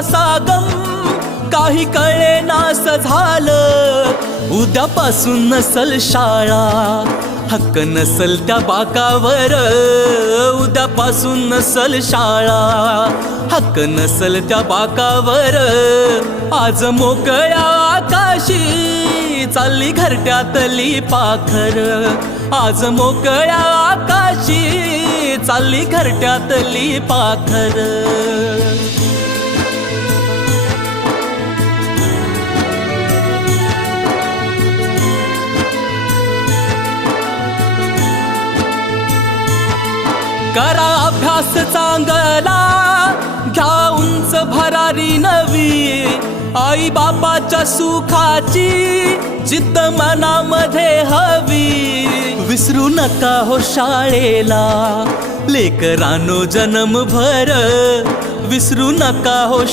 असा गम काही कळे नास झालं. उद्यापासून नसल शाळा, हक्क नसल त्या बाकावर. उद्यापासून नसल शाळा, हक्क नसल त्या बाकावर. आज मोकळ्या आकाशी चालली घरट्यातली पाखर. आज मोकळ्या आकाशी चालली घरट्यातली पाखर. करा अभ्यास चांगला, घ्या उंच भरारी नवी. आई बापाच्या सुखाची जिद्द मनामध्ये हवी. विसरू नका हो शाळेला लेकरांनो जन्मभर. विसरू नका हो